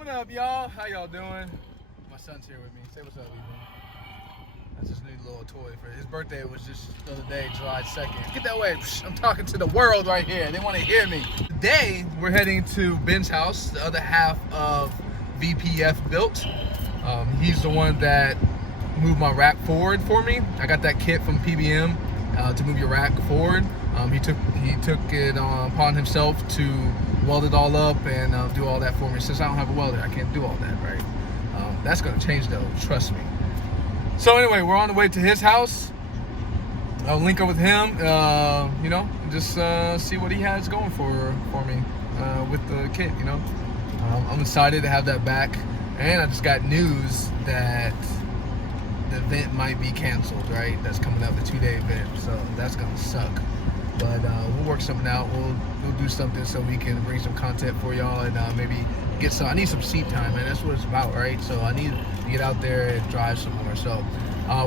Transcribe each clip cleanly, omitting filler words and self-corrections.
What up, y'all? How y'all doing? My son's here with me. Say what's up, Ethan. That's his new little toy for his birthday. Was just the other day, July 2nd. Get that way. I'm talking to the world right here. They want to hear me. Today, we're heading to Ben's house, the other half of VPF Built. He's the one that moved my rack forward for me. I got that kit from PBM to move your rack forward. He took it upon himself to weld it all up and do all that for me. Since I don't have a welder, I can't do all that, right? That's gonna change though, trust me. So anyway, we're on the way to his house. I'll link up with him, you know, just see what he has going for me with the kit, you know. I'm excited to have that back, and I just got news that the event might be canceled, right? That's coming up, the 2-day event, so that's gonna suck. But we'll work something out. We'll do something so we can bring some content for y'all and maybe get some. I need some seat time, man. That's what it's about, right? So I need to get out there and drive some more. So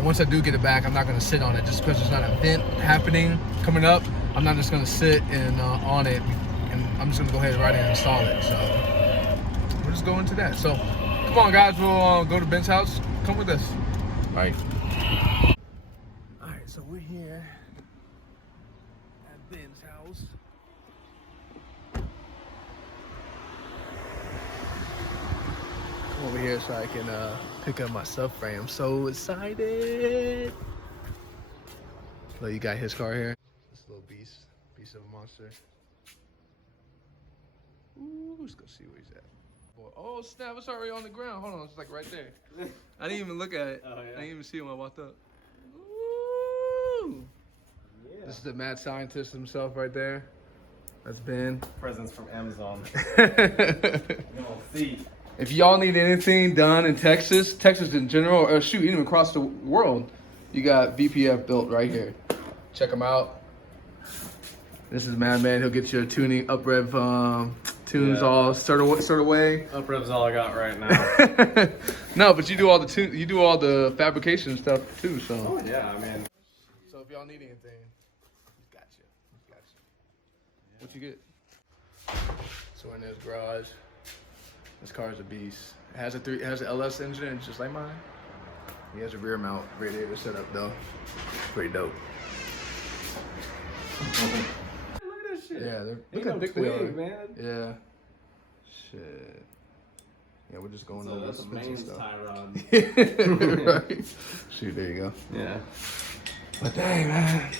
once I do get it back, I'm not gonna sit on it just because there's not an event happening coming up. I'm not just gonna sit and on it, and I'm just gonna go ahead and right in and install it. So we'll just go into that. So come on, guys. We'll go to Ben's house. Come with us. All right. All right. So we're here at Ben's house. Come over here so I can pick up my subframe. I'm so excited. Look, you got his car here. This little beast of a monster. Ooh, let's go see where he's at. Boy, oh snap! It's already on the ground. Hold on, it's like right there. I didn't even look at it. Oh, yeah. I didn't even see it when I walked up. Ooh. Yeah. This is the mad scientist himself right there. That's Ben. Presents from Amazon. You'll see. If y'all need anything done in Texas in general, or shoot, even across the world, you got VPF Built right here. Check them out. This is Madman. He'll get your tuning, uprev tunes all sort of way. Uprev's all I got right now. No, but you do all the fabrication stuff too. So. Oh yeah, I mean. So if y'all need anything, got you. Yeah. What you get? So we're in this garage. This car is a beast. It has an LS engine, and it's just like mine. He has a rear mount radiator setup though. Pretty dope. Look at that shit. Yeah, look how thick they are, man. Yeah. Shit. Yeah, we're just going over the main tie rod. Right. Shoot, there you go. Yeah. But dang, man.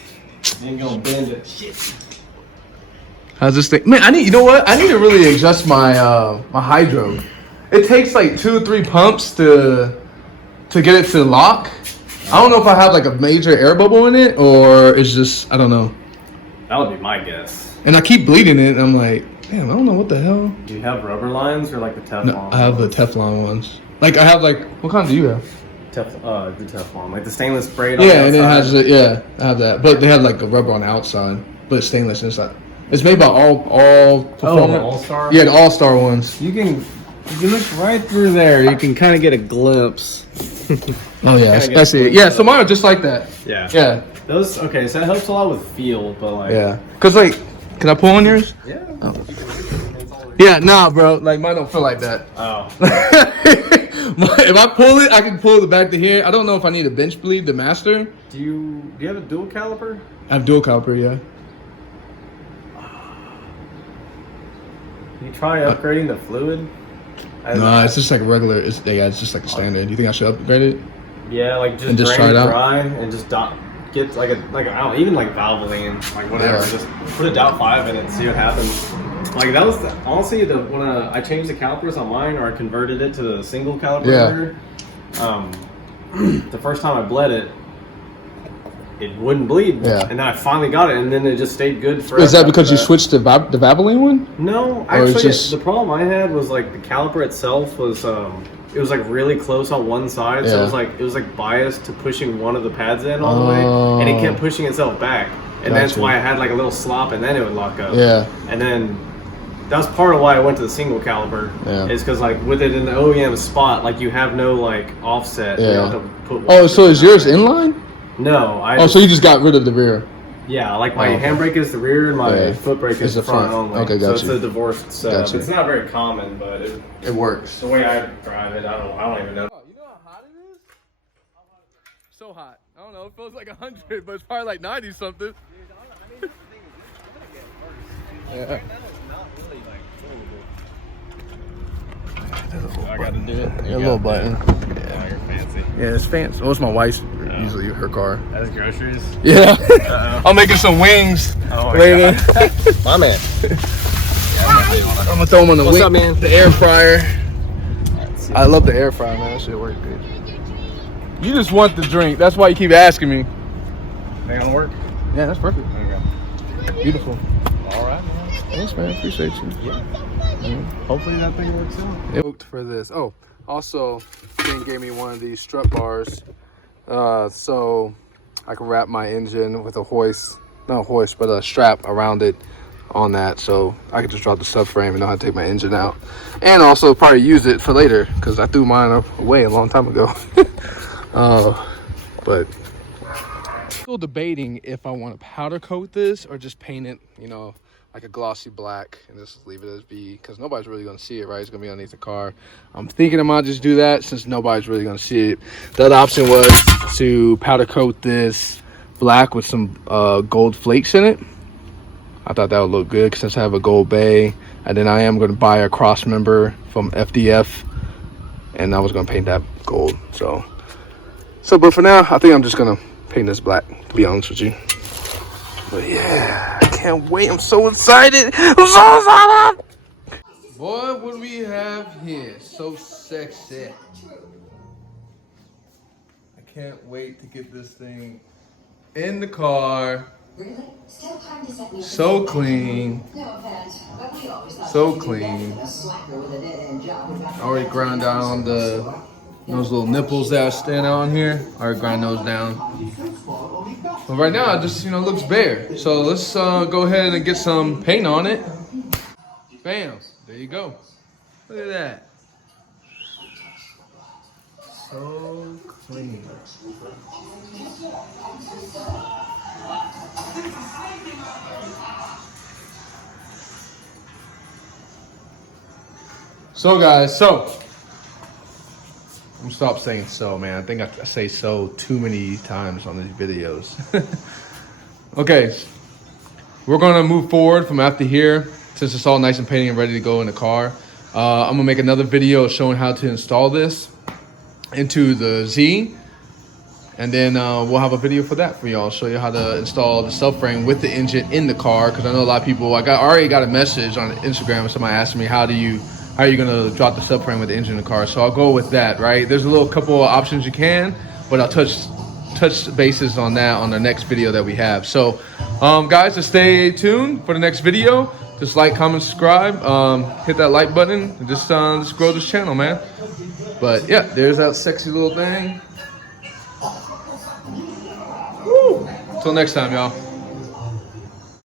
You ain't gonna bend it. Shit. How's this thing? Man, you know what? I need to really adjust my my hydro. It takes like 2 or 3 pumps to get it to lock. I don't know if I have like a major air bubble in it or it's just, I don't know. That would be my guess. And I keep bleeding it and I'm like, damn, I don't know what the hell. Do you have rubber lines or like the Teflon? No, I have the Teflon ones. Like I have like, what kind do you have? The Teflon, like the stainless braid. Yeah, and it has it. Yeah, I have that. But they have like a rubber on the outside, but it's stainless inside. It's made by all Performance. Oh, the All-Star? Yeah, the All-Star ones. You can look right through there. You can kind of get a glimpse. Oh yeah, I see it. Yeah, so mine are just like that. Yeah. Yeah. Those, okay, so that helps a lot with feel, but like. Yeah. Cause like, can I pull on yours? Yeah. Oh. Yeah, nah, bro. Like mine don't feel like that. Oh. If I pull it, I can pull it back to here. I don't know if I need a bench bleed, the master. Do you have a dual caliper? I have dual caliper, yeah. Can you try upgrading the fluid? No, it's just like a regular. It's just like a standard. You think I should upgrade it? Yeah, like just try drain it it out? dry and just get like I don't know, even like Valvoline, like whatever. Yeah. Just put a DOT 5 in it and see what happens. Like that was honestly when I changed the calipers on mine, or I converted it to the single caliper. Yeah. The first time I bled it, it wouldn't bleed. Yeah. And then I finally got it, and then it just stayed good forever. Is that because you switched to the Valvoline one? No, actually, the problem I had was like the caliper itself was it was like really close on one side, so it was like biased to pushing one of the pads in all the way, and it kept pushing itself back, and that's why I had like a little slop, and then it would lock up. Yeah. And then that was part of why I went to the single caliper. Yeah. Is because like with it in the OEM spot, like you have no like offset. Yeah. You have to put so is yours inline? No, so you just got rid of the rear? Yeah, like my handbrake is the rear and my foot brake is the front only. Okay, so gotcha. it's a divorced setup. Gotcha. It's not very common, but it works. the way I drive it, I don't even know. You know how hot it is? So hot. I don't know. It feels like 100, but it's probably like 90 something. Yeah. I gotta do it. A little button. Yeah, you're fancy. Yeah, it's fancy. Well, it's my wife's usually her car. That's groceries. Yeah. I'm making some wings later. My man. I'm gonna throw them on the What's up, man? The air fryer. I love the air fryer, man. That shit works good. You just want the drink. That's why you keep asking me. They gonna work? Yeah, that's perfect. There you go. Beautiful. All right, man. Thanks, man. Appreciate you. Yeah. Hopefully that thing works out. It worked for this. Oh, also, King gave me one of these strut bars, so I can wrap my engine with a hoist, not a hoist, but a strap around it on that, so I can just drop the subframe and know how to take my engine out, and also probably use it for later because I threw mine away a long time ago. But still debating if I want to powder coat this or just paint it, you know, like a glossy black and just leave it as be, because nobody's really going to see it, right? It's going to be underneath the car. I'm thinking I might just do that since nobody's really going to see it. The other option was to powder coat this black with some gold flakes in it. I thought that would look good since I have a gold bay. And then I am going to buy a cross member from FDF, and I was going to paint that gold. So but for now, I think I'm just going to paint this black, to be honest with you. But yeah, I can't wait. I'm so excited. I'm so excited. Boy, what do we have here? So sexy. I can't wait to get this thing in the car. So clean. So clean. I already ground down those little nipples that stand out on here. I already grind those down. But right now, it just, looks bare. So let's go ahead and get some paint on it. Bam. There you go. Look at that. So clean. So guys, I'm gonna stop saying so, man. I think I say so too many times on these videos. Okay, we're gonna move forward from after here. Since it's all nice and painted and ready to go in the car, I'm gonna make another video showing how to install this into the Z. And then we'll have a video for that for y'all. Show you how to install the subframe with the engine in the car. Because I know a lot of people, I already got a message on Instagram. Somebody asked me, how are you gonna drop the subframe with the engine in the car? So I'll go with that, right? There's a couple of options you can, but I'll touch bases on that on the next video that we have. So guys, just stay tuned for the next video. Just like, comment, subscribe, hit that like button, and just grow this channel, man. But yeah, there's that sexy little thing. Woo! Till next time, y'all.